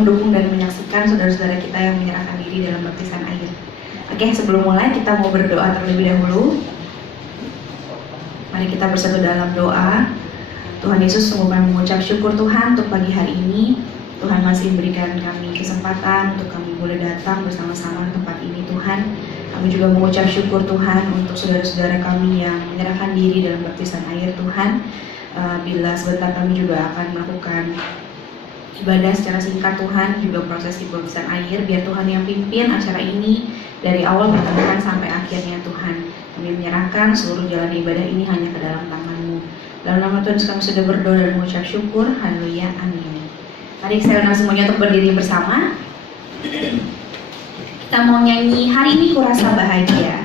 mendukung dan menyaksikan saudara-saudara kita yang menyerahkan diri dalam baptisan air. Oke, sebelum mulai kita mau berdoa terlebih dahulu. Mari kita bersatu dalam doa. Tuhan Yesus, sungguh kami mengucap syukur Tuhan untuk pagi hari ini. Tuhan masih memberikan kami kesempatan untuk kami boleh datang bersama-sama ke tempat ini Tuhan. Kami juga mengucap syukur Tuhan untuk saudara-saudara kami yang menyerahkan diri dalam baptisan air Tuhan. Bila sebentar kami juga akan melakukan ibadah secara singkat Tuhan, juga prosesi baptisan air, biar Tuhan yang pimpin acara ini dari awal pertengahan sampai akhirnya Tuhan. Kami menyerahkan seluruh jalan ibadah ini hanya ke dalam tangan-Mu. Dalam nama Tuhan kami sudah berdoa dan mengucap syukur. Haleluya, amin. Mari saya undang semuanya untuk berdiri bersama. Kita mau nyanyi Hari Ini Kurasa Bahagia.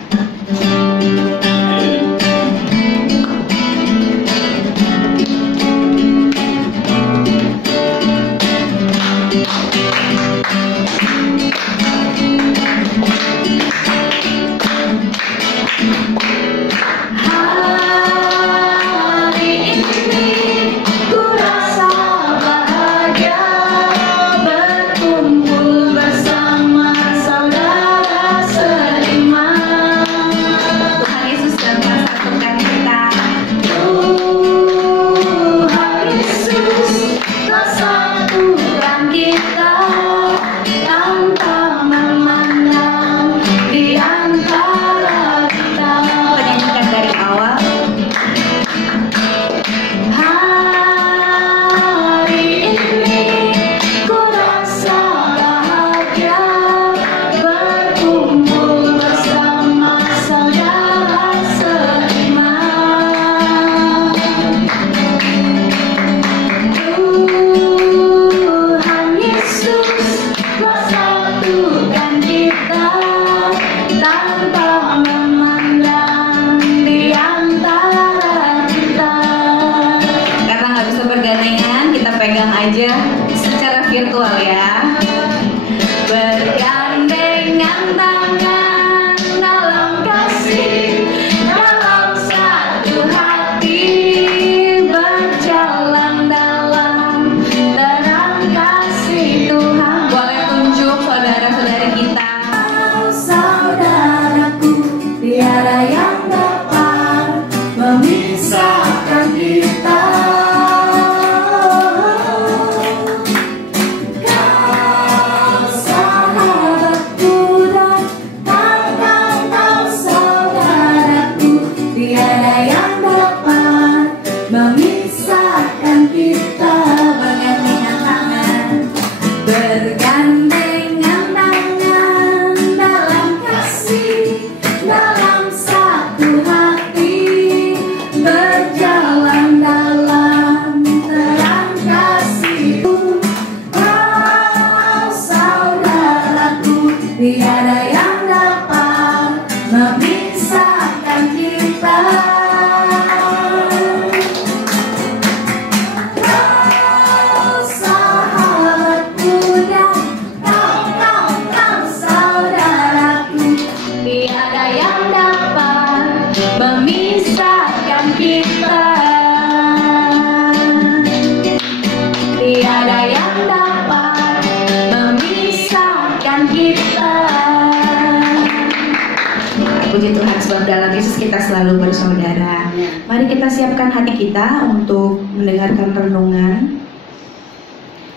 Puji Tuhan, sebab dalam Yesus kita selalu bersaudara. Mari kita siapkan hati kita untuk mendengarkan renungan.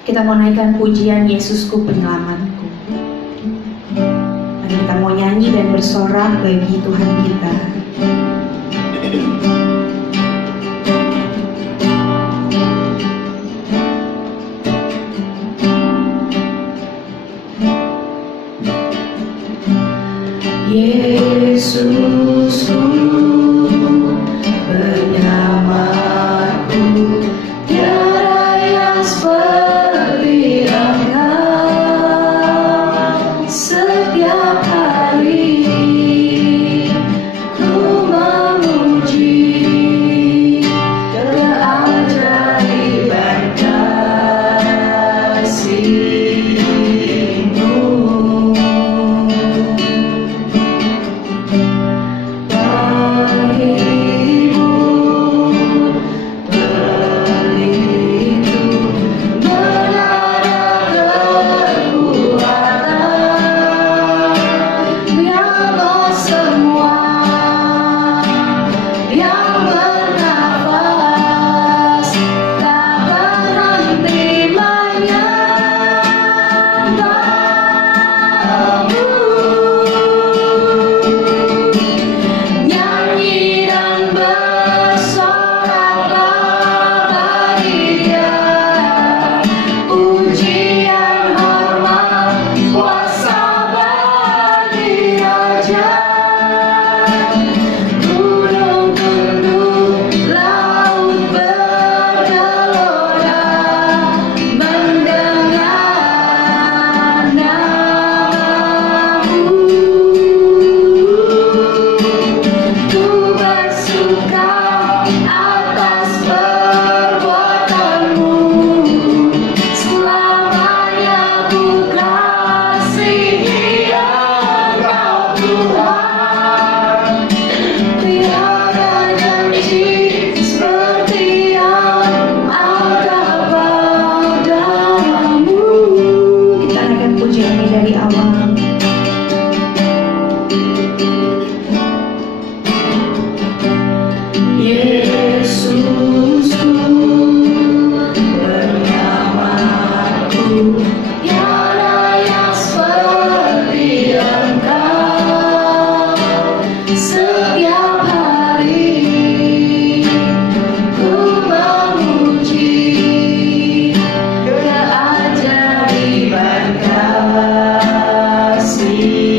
Kita mau naikkan pujian Yesusku Penyelamatku. Mari kita mau nyanyi dan bersorak bagi Tuhan kita. Yesusku, penyelamatku, tiada yang seperti Engkau. Setiap hari ku memuji keajaiban kasih-Mu. Tuhan, tiada janji seperti yang ada padamu. Kita naikkan pujian ini dari awal. Yesusku, penyelamatku, tiada yang seperti Engkau. Setiap hari ku memuji keajaiban kasih-Mu.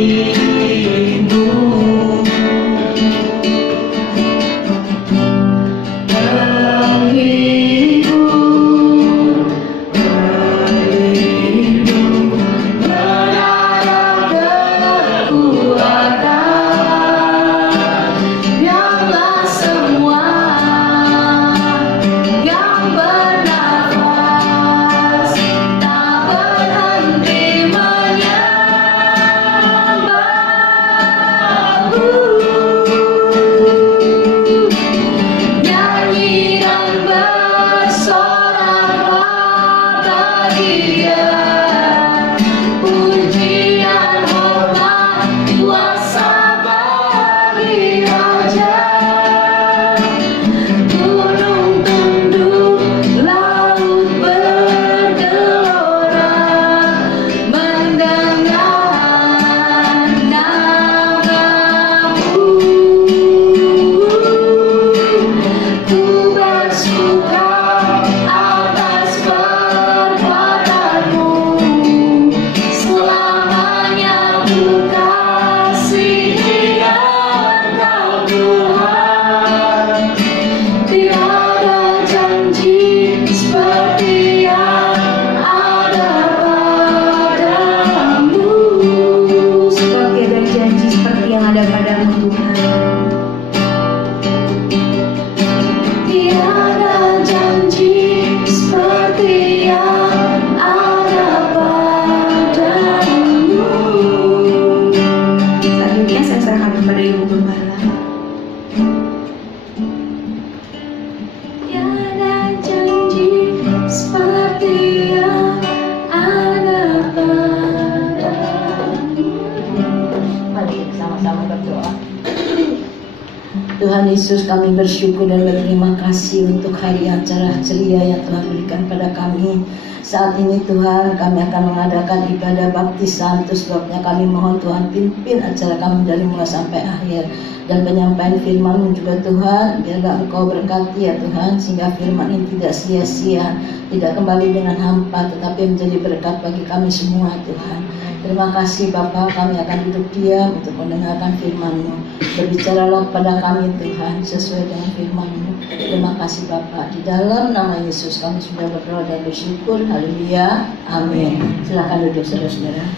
Tuhan Yesus, kami bersyukur dan berterima kasih untuk hari acara ceria yang Tuhan berikan pada kami. Saat ini Tuhan, kami akan mengadakan ibadah baptisan. Sebabnya kami mohon Tuhan pimpin acara kami dari mulai sampai akhir. Dan penyampaian firman juga Tuhan, biarlah Engkau berkati ya Tuhan, sehingga firman ini tidak sia-sia, tidak kembali dengan hampa, tetapi menjadi berkat bagi kami semua Tuhan. Terima kasih Bapa, kami akan duduk diam untuk mendengarkan firman-Mu. Berbicaralah kepada kami Tuhan sesuai dengan firman-Mu. Terima kasih Bapa, di dalam nama Yesus kami sudah berdoa dan bersyukur. Haleluya, amin. Silakan duduk saudara-saudara.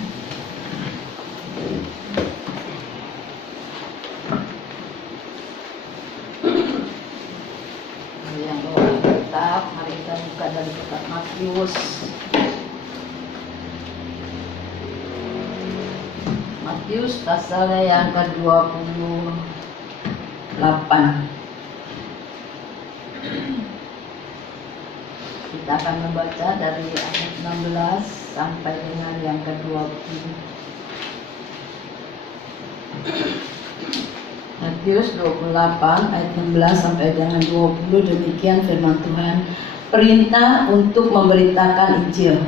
Yang doa tetap, mari kita buka dari kitab Matius. Matius pasalnya yang ke-28. Kita akan membaca dari ayat 16 sampai dengan yang ke-20. Matius 28 ayat 16 sampai dengan 20, demikian firman Tuhan. Perintah untuk memberitakan Injil.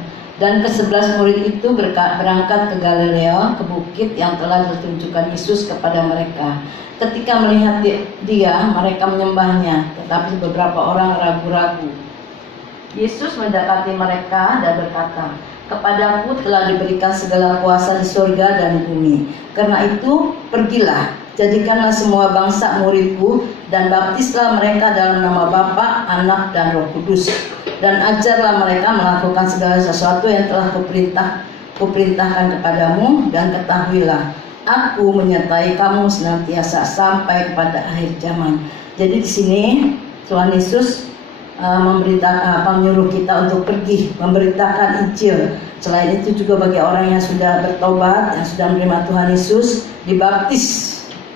Dan ke-11 murid itu berangkat ke Galilea, ke bukit yang telah ditunjukkan Yesus kepada mereka. Ketika melihat dia, mereka menyembahnya, tetapi beberapa orang ragu-ragu. Yesus mendekati mereka dan berkata, "Kepadaku telah diberikan segala kuasa di surga dan di bumi. Karena itu, pergilah, jadikanlah semua bangsa muridku, dan baptislah mereka dalam nama Bapa, Anak, dan Roh Kudus. Dan ajarlah mereka melakukan segala sesuatu yang telah kuperintahkan kepadamu, dan ketahuilah, Aku menyertai kamu senantiasa sampai kepada akhir zaman." Jadi di sini Tuhan Yesus menyuruh kita untuk pergi memberitakan Injil. Selain itu juga bagi orang yang sudah bertobat, yang sudah menerima Tuhan Yesus, dibaptis.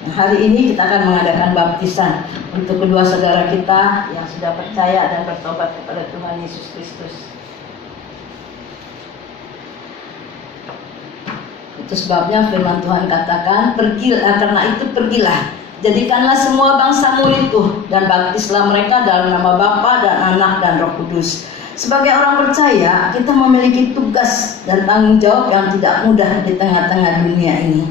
Nah, hari ini kita akan mengadakan baptisan untuk kedua saudara kita yang sudah percaya dan bertobat kepada Tuhan Yesus Kristus. Itu sebabnya firman Tuhan katakan, karena itu pergilah, jadikanlah semua bangsa muridku dan baptislah mereka dalam nama Bapa dan Anak dan Roh Kudus. Sebagai orang percaya, kita memiliki tugas dan tanggung jawab yang tidak mudah di tengah-tengah dunia ini.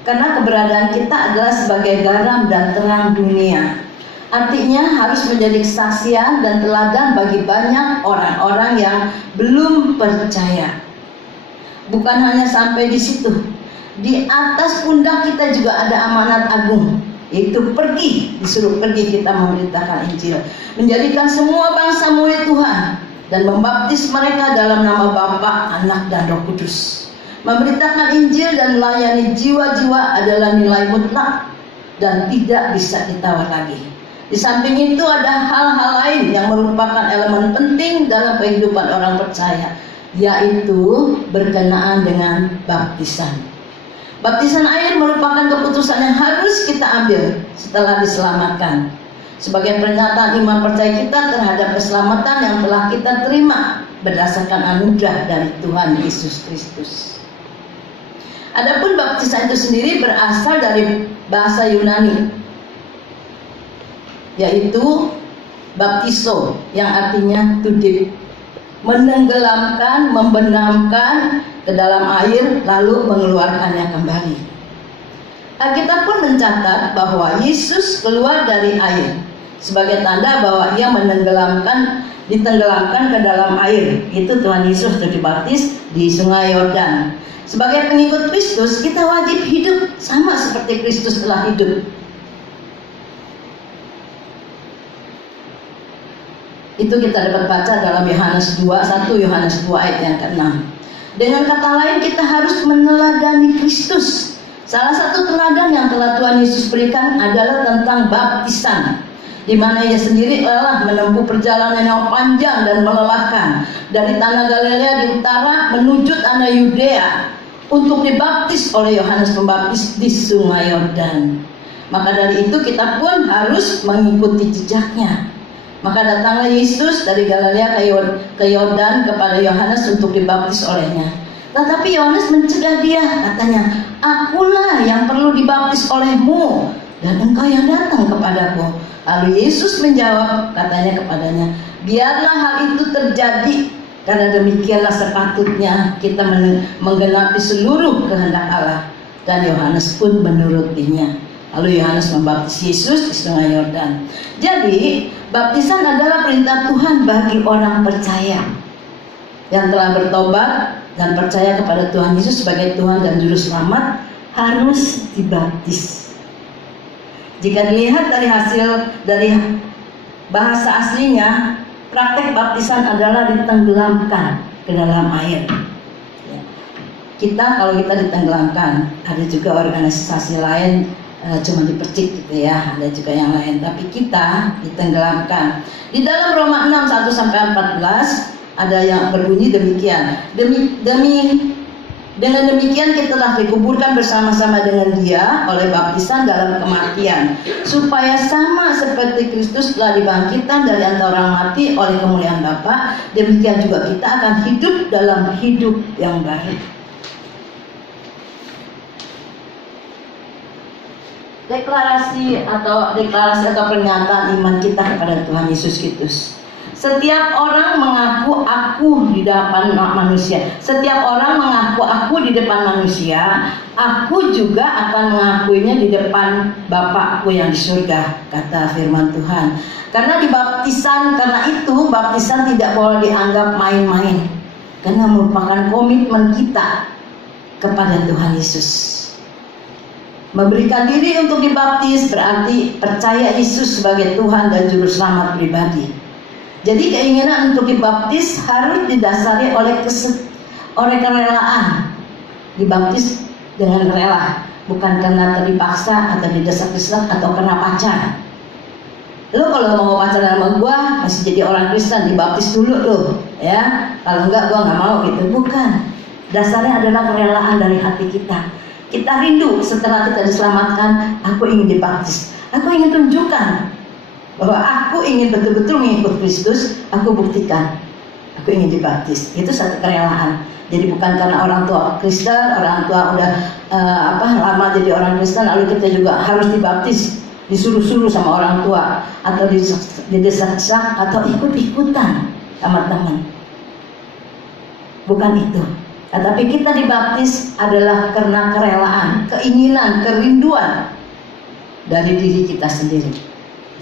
Karena keberadaan kita adalah sebagai garam dan terang dunia. Artinya harus menjadi kesaksian dan teladan bagi banyak orang-orang yang belum percaya. Bukan hanya sampai di situ. Di atas pundak kita juga ada amanat agung, yaitu pergi, disuruh pergi kita memberitakan Injil, menjadikan semua bangsa murid Tuhan dan membaptis mereka dalam nama Bapa, Anak dan Roh Kudus. Memberitakan Injil dan melayani jiwa-jiwa adalah nilai mutlak dan tidak bisa ditawar lagi. Di samping itu ada hal-hal lain yang merupakan elemen penting dalam kehidupan orang percaya, yaitu berkenaan dengan baptisan. Baptisan air merupakan keputusan yang harus kita ambil setelah diselamatkan, sebagai pernyataan iman percaya kita terhadap keselamatan yang telah kita terima berdasarkan anugerah dari Tuhan Yesus Kristus. Adapun baptisan itu sendiri berasal dari bahasa Yunani, yaitu baptizo, yang artinya to dip, menenggelamkan, membenamkan ke dalam air lalu mengeluarkannya kembali. Alkitab pun mencatat bahwa Yesus keluar dari air sebagai tanda bahwa ia ditenggelamkan ke dalam air. Itu Tuhan Yesus dibaptis di Sungai Yordan. Sebagai pengikut Kristus, kita wajib hidup sama seperti Kristus telah hidup. Itu kita dapat baca dalam Yohanes 2, 1 Yohanes 2 ayat yang ke-6. Dengan kata lain, kita harus meneladani Kristus. Salah satu teladan yang telah Tuhan Yesus berikan adalah tentang baptisan, di mana ia sendiri lelah menempuh perjalanan yang panjang dan melelahkan dari tanah Galilea di utara menuju tanah Yudea untuk dibaptis oleh Yohanes Pembaptis di Sungai Yordan. Maka dari itu kita pun harus mengikuti jejaknya. Maka datanglah Yesus dari Galilea ke Yordan kepada Yohanes untuk dibaptis olehnya. Tetapi Yohanes mencegah dia, katanya, "Akulah yang perlu dibaptis olehmu, dan engkau yang datang kepadaku." Lalu Yesus menjawab, katanya kepadanya, "Biarlah hal itu terjadi, karena demikianlah sepatutnya kita menggenapi seluruh kehendak Allah." Dan Yohanes pun menurutinya. Lalu Yohanes membaptis Yesus di Sungai Yordan. Jadi, baptisan adalah perintah Tuhan bagi orang percaya yang telah bertobat dan percaya kepada Tuhan Yesus sebagai Tuhan dan Juru Selamat, harus dibaptis. Jika dilihat dari bahasa aslinya, praktek baptisan adalah ditenggelamkan ke dalam air. Kalau kita ditenggelamkan, ada juga organisasi lain cuma dipercik gitu ya, ada juga yang lain, tapi kita ditenggelamkan. Di dalam Roma 6 1-14 ada yang berbunyi demikian, dengan demikian kita telah dikuburkan bersama-sama dengan Dia oleh baptisan dalam kematian, supaya sama seperti Kristus telah dibangkitkan dari antara orang mati oleh kemuliaan Bapa, demikian juga kita akan hidup dalam hidup yang baru. Deklarasi atau pernyataan iman kita kepada Tuhan Yesus Kristus. Setiap orang mengaku aku di depan manusia. Setiap orang mengaku aku di depan manusia, aku juga akan mengakuinya di depan Bapakku yang di surga, kata firman Tuhan. Karena itu baptisan tidak boleh dianggap main-main, karena merupakan komitmen kita kepada Tuhan Yesus. Memberikan diri untuk dibaptis berarti percaya Yesus sebagai Tuhan dan Juru Selamat pribadi. Jadi keinginan untuk dibaptis harus didasari oleh kerelaan. Dibaptis dengan rela, bukan karena terpaksa atau didesak-desak atau karena pacar. Lo kalau mau pacaran sama gua masih jadi orang Kristen, dibaptis dulu lo, ya. Kalau enggak gue nggak mau gitu. Bukan. Dasarnya adalah kerelaan dari hati kita. Kita rindu setelah kita diselamatkan. Aku ingin dibaptis. Aku ingin tunjukkan bahwa aku ingin betul-betul mengikut Kristus. Aku buktikan aku ingin dibaptis. Itu satu kerelaan. Jadi bukan karena orang tua Kristen, orang tua udah lama jadi orang Kristen, lalu kita juga harus dibaptis, disuruh-suruh sama orang tua, atau didesak-desak, atau ikut-ikutan sama teman. Bukan itu. Tetapi kita dibaptis adalah karena kerelaan, keinginan, kerinduan dari diri kita sendiri.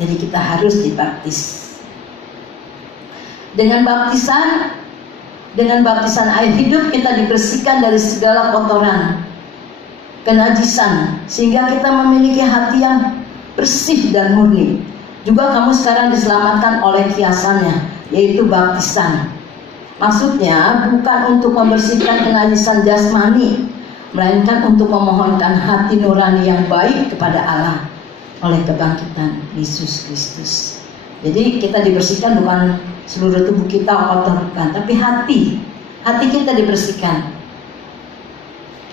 Jadi kita harus dibaptis. Dengan baptisan air hidup kita dibersihkan dari segala kotoran, kenajisan, sehingga kita memiliki hati yang bersih dan murni. Juga kamu sekarang diselamatkan oleh kiasannya, yaitu baptisan. Maksudnya bukan untuk membersihkan kenajisan jasmani, melainkan untuk memohonkan hati nurani yang baik kepada Allah oleh kebangkitan Yesus Kristus. Jadi kita dibersihkan bukan seluruh tubuh kita kotor, bukan, tapi hati kita dibersihkan.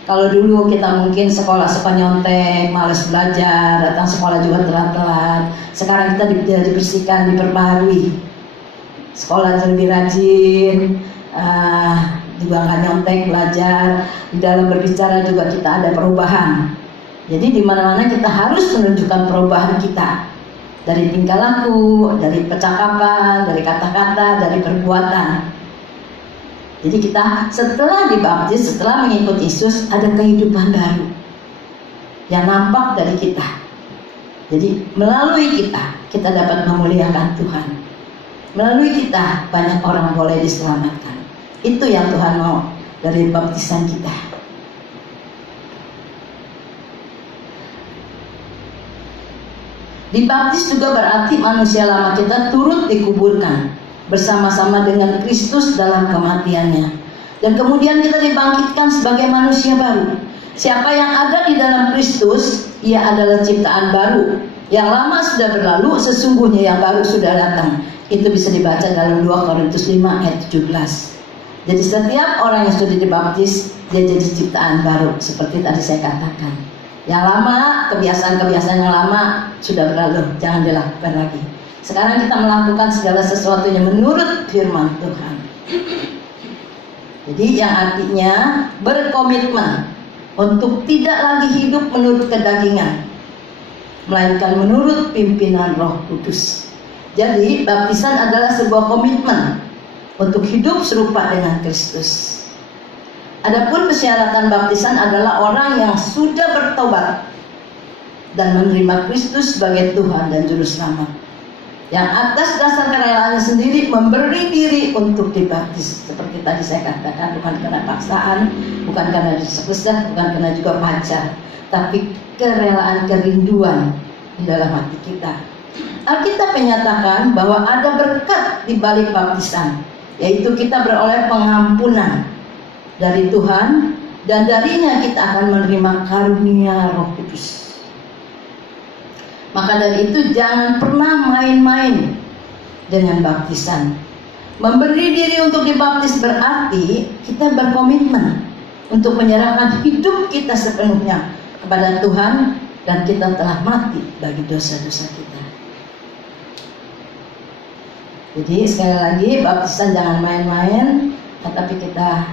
Kalau dulu kita mungkin sekolah suka nyontek, malas belajar, datang sekolah juga telat-telat. Sekarang kita dibersihkan, diperbaharui. Sekolah lebih rajin, juga nggak nyontek, belajar. Di dalam berbicara juga kita ada perubahan. Jadi di mana-mana kita harus menunjukkan perubahan kita. Dari tingkah laku, dari percakapan, dari kata-kata, dari perbuatan. Jadi kita setelah dibaptis, setelah mengikut Yesus, ada kehidupan baru yang nampak dari kita. Jadi melalui kita dapat memuliakan Tuhan. Melalui kita banyak orang boleh diselamatkan. Itu yang Tuhan mau dari baptisan kita. Dibaptis juga berarti manusia lama kita turut dikuburkan bersama-sama dengan Kristus dalam kematiannya. Dan kemudian kita dibangkitkan sebagai manusia baru. Siapa yang ada di dalam Kristus, ia adalah ciptaan baru. Yang lama sudah berlalu, sesungguhnya yang baru sudah datang. Itu bisa dibaca dalam 2 Korintus 5 ayat 17. Jadi setiap orang yang sudah dibaptis, dia jadi ciptaan baru. Seperti tadi saya katakan. Yang lama, kebiasaan-kebiasaan yang lama sudah berlalu, jangan dilakukan lagi. Sekarang kita melakukan segala sesuatunya menurut firman Tuhan. Jadi yang artinya berkomitmen untuk tidak lagi hidup menurut kedagingan, melainkan menurut pimpinan Roh Kudus. Jadi baptisan adalah sebuah komitmen untuk hidup serupa dengan Kristus. Adapun persyaratan baptisan adalah orang yang sudah bertobat dan menerima Kristus sebagai Tuhan dan Juru Selamat, yang atas dasar kerelaannya sendiri memberi diri untuk dibaptis. Seperti tadi saya katakan, bukan karena paksaan, bukan karena desak-desak, bukan karena juga pacar, tapi kerelaan, kerinduan di dalam hati kita. Alkitab menyatakan bahwa ada berkat di balik baptisan, yaitu kita beroleh pengampunan dari Tuhan, dan darinya kita akan menerima karunia Roh Kudus. Maka dari itu jangan pernah main-main dengan baptisan. Memberi diri untuk dibaptis berarti kita berkomitmen untuk menyerahkan hidup kita sepenuhnya kepada Tuhan, dan kita telah mati bagi dosa-dosa kita. Jadi sekali lagi, baptisan jangan main-main, tetapi kita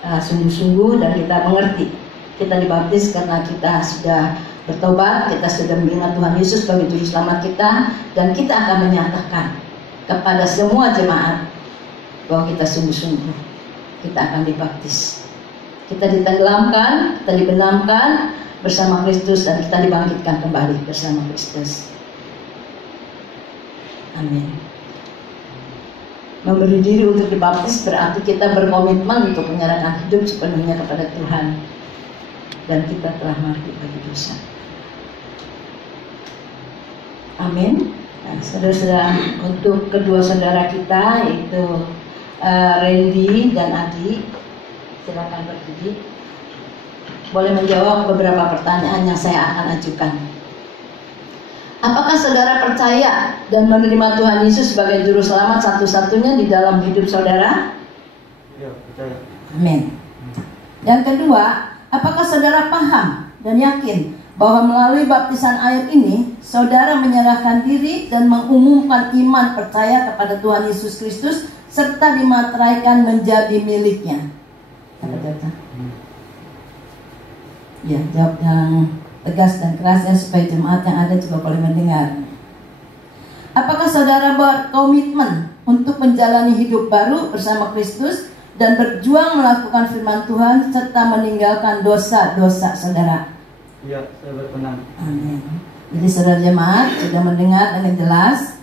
sungguh-sungguh dan kita mengerti. Kita dibaptis karena kita sudah bertobat, kita sudah menerima Tuhan Yesus sebagai Juru Selamat kita, dan kita akan menyatakan kepada semua jemaat bahwa kita sungguh-sungguh kita akan dibaptis. Kita ditenggelamkan, kita dibenamkan bersama Kristus, dan kita dibangkitkan kembali bersama Kristus. Amin. Memberi diri untuk dibaptis berarti kita berkomitmen untuk menyerahkan hidup sepenuhnya kepada Tuhan, dan kita telah mati bagi dosa. Amin. Nah, saudara-saudara, untuk kedua saudara kita yaitu Randy dan Adi, silakan berdiri. Boleh menjawab beberapa pertanyaan yang saya akan ajukan. Apakah saudara percaya dan menerima Tuhan Yesus sebagai Juru Selamat satu-satunya di dalam hidup saudara? Amin. Yang kedua, apakah saudara paham dan yakin bahwa melalui baptisan air ini saudara menyerahkan diri dan mengumumkan iman percaya kepada Tuhan Yesus Kristus serta dimateraikan menjadi miliknya? Ya, jawab yang tegas dan keras ya, supaya jemaat yang ada juga boleh mendengar. Apakah saudara berkomitmen untuk menjalani hidup baru bersama Kristus dan berjuang melakukan firman Tuhan serta meninggalkan dosa-dosa saudara? Ya, saya berkenan. Amin. Jadi saudara jemaat sudah mendengar dengan jelas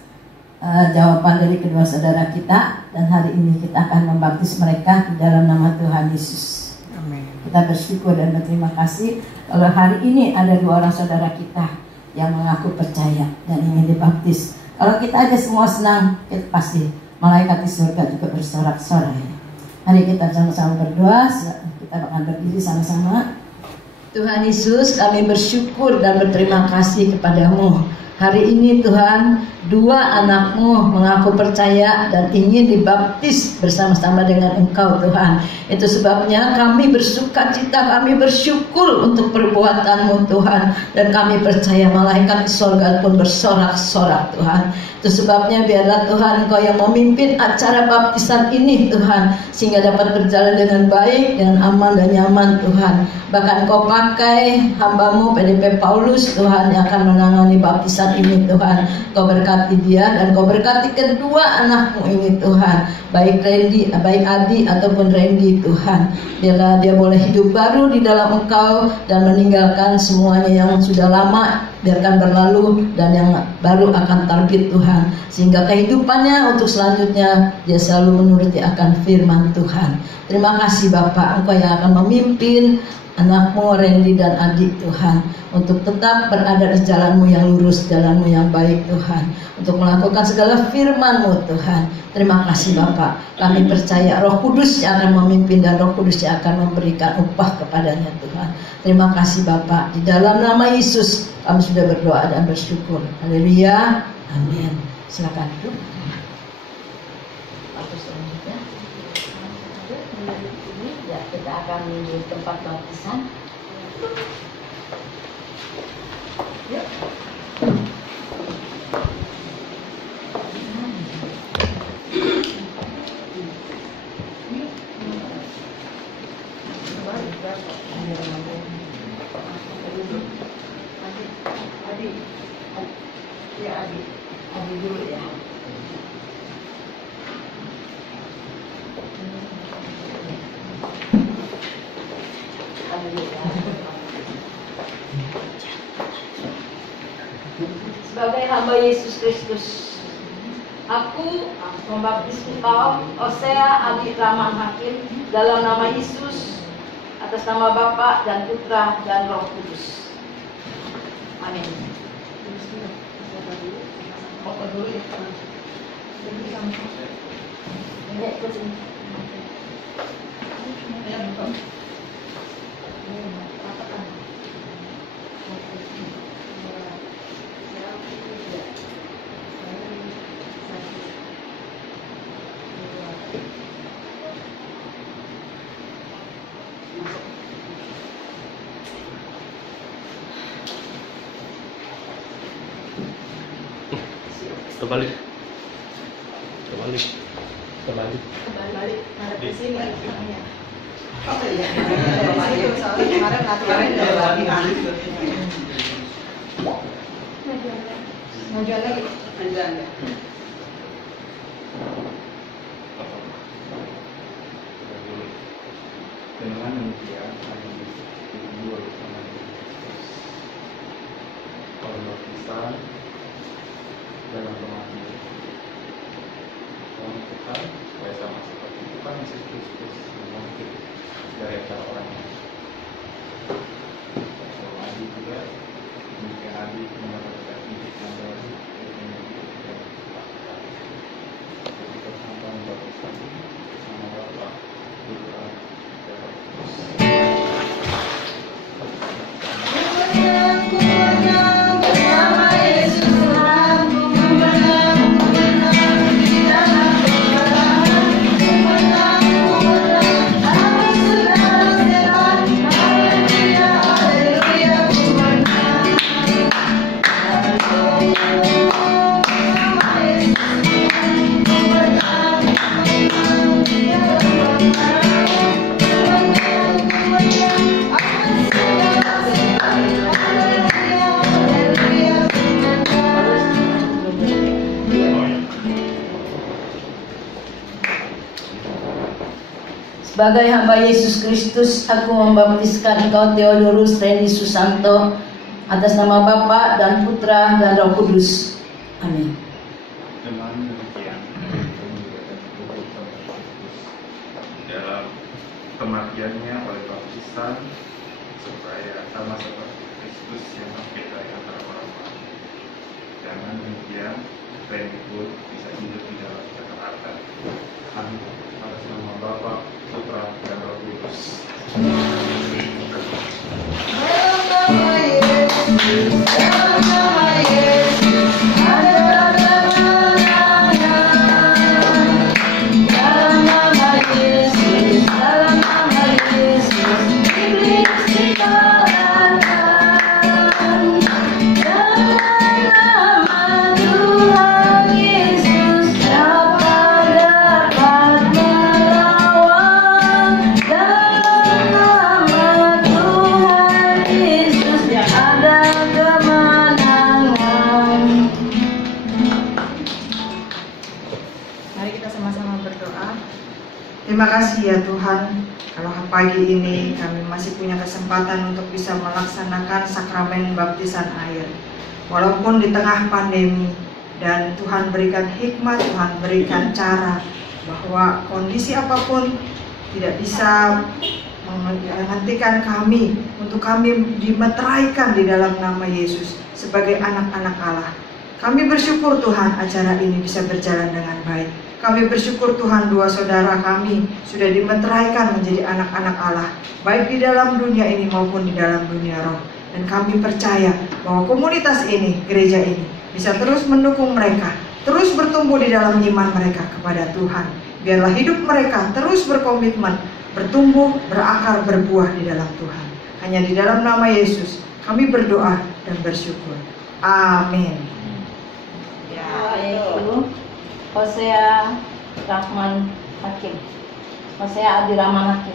jawaban dari kedua saudara kita, dan hari ini kita akan membaptis mereka di dalam nama Tuhan Yesus. Amin. Kita bersyukur dan berterima kasih kalau hari ini ada dua orang saudara kita yang mengaku percaya dan ingin dibaptis. Kalau kita aja semua senang, kita pasti malaikat di surga juga bersorak-sorai. Mari kita sama-sama berdoa. Kita akan berdiri sama-sama. Tuhan Yesus, kami bersyukur dan berterima kasih kepadamu. Hari ini Tuhan, dua anakmu mengaku percaya dan ingin dibaptis bersama-sama dengan Engkau Tuhan. Itu sebabnya kami bersuka cita, kami bersyukur untuk perbuatan-Mu Tuhan. Dan kami percaya malaikat di surga pun bersorak-sorak Tuhan. Itu sebabnya biarlah Tuhan Engkau yang memimpin acara baptisan ini Tuhan, sehingga dapat berjalan dengan baik, dengan aman dan nyaman Tuhan. Bahkan Engkau pakai hamba-Mu PDP Paulus Tuhan yang akan menangani baptisan ini Tuhan. Kau berkati dia dan Kau berkati kedua anakmu ini Tuhan, baik Randy, baik Adi ataupun Randy Tuhan. Biarlah dia boleh hidup baru di dalam Engkau dan meninggalkan semuanya yang sudah lama, biarkan berlalu dan yang baru akan terbit Tuhan, sehingga kehidupannya untuk selanjutnya dia selalu menuruti akan firman Tuhan. Terima kasih Bapak, Engkau yang akan memimpin anakmu Randy dan Adik Tuhan, untuk tetap berada di jalanmu yang lurus, jalanmu yang baik Tuhan, untuk melakukan segala firman-Mu Tuhan. Terima kasih Bapak, kami percaya Roh Kudus yang akan memimpin dan Roh Kudus yang akan memberikan upah kepadanya Tuhan. Terima kasih Bapak, di dalam nama Yesus kami sudah berdoa dan bersyukur. Haleluya, amin. Silakan duduk. Ya, kita akan menuju tempat baptisan. Yuk. Adi dulu ya. Sebagai hamba Yesus Kristus, aku membaptis engkau, Osea Adi Rahman Hakim, dalam nama Yesus, atas nama Bapa dan Putra dan Roh Kudus. Amin. Terbalik. Ngadep ke sini. Oh iya. Kemarin majuan lagi. Dengan demikian, dua bersama baptisan dalam kematian Tuhan Tuhan, supaya sama seperti Tuhan Yesus Kristus yang bangkit dari antara orang mati. Kalau Adi juga, demikian Adi mendapatkan hidup yang baru, jadi bersama baptisan bersama Bapa, Putra, dan Roh Kudus. Sebagai hamba Yesus Kristus, aku membaptiskan engkau Theodorus Reni Susanto atas nama Bapa dan Putra dan Roh Kudus. Amin. Dengan demikian, dalam kematiannya oleh baptisan, supaya sama seperti Kristus yang bangkit dari antara orang mati. Dengan demikian, Reni pun bisa hidup di dalam ketaatan. Amin. Atas nama Bapa, Putra, dan Roh Kudus. Terima kasih ya Tuhan, kalau pagi ini kami masih punya kesempatan untuk bisa melaksanakan sakramen baptisan air. Walaupun di tengah pandemi, dan Tuhan berikan hikmat, Tuhan berikan cara, bahwa kondisi apapun tidak bisa menghentikan kami untuk kami dimeteraikan di dalam nama Yesus sebagai anak-anak Allah. Kami bersyukur Tuhan acara ini bisa berjalan dengan baik. Kami bersyukur Tuhan dua saudara kami sudah dimeteraikan menjadi anak-anak Allah, baik di dalam dunia ini maupun di dalam dunia roh. Dan kami percaya bahwa komunitas ini, gereja ini, bisa terus mendukung mereka, terus bertumbuh di dalam iman mereka kepada Tuhan. Biarlah hidup mereka terus berkomitmen, bertumbuh, berakar, berbuah di dalam Tuhan. Hanya di dalam nama Yesus kami berdoa dan bersyukur. Amin. Yaitu Hosea Rahman Hakim, Hosea Adi Rahman Hakim.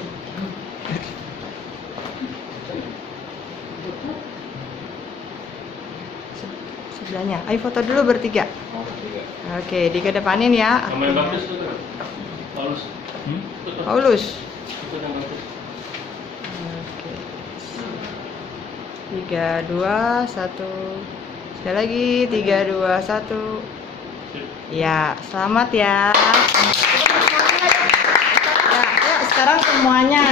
Sebelahnya, ayo foto dulu bertiga. Oke, dikedepanin ya. Paulus. Oke. 3, 2, 1. Sekali lagi, 3, 2, 1. Ya, selamat ya. Ya, sekarang semuanya.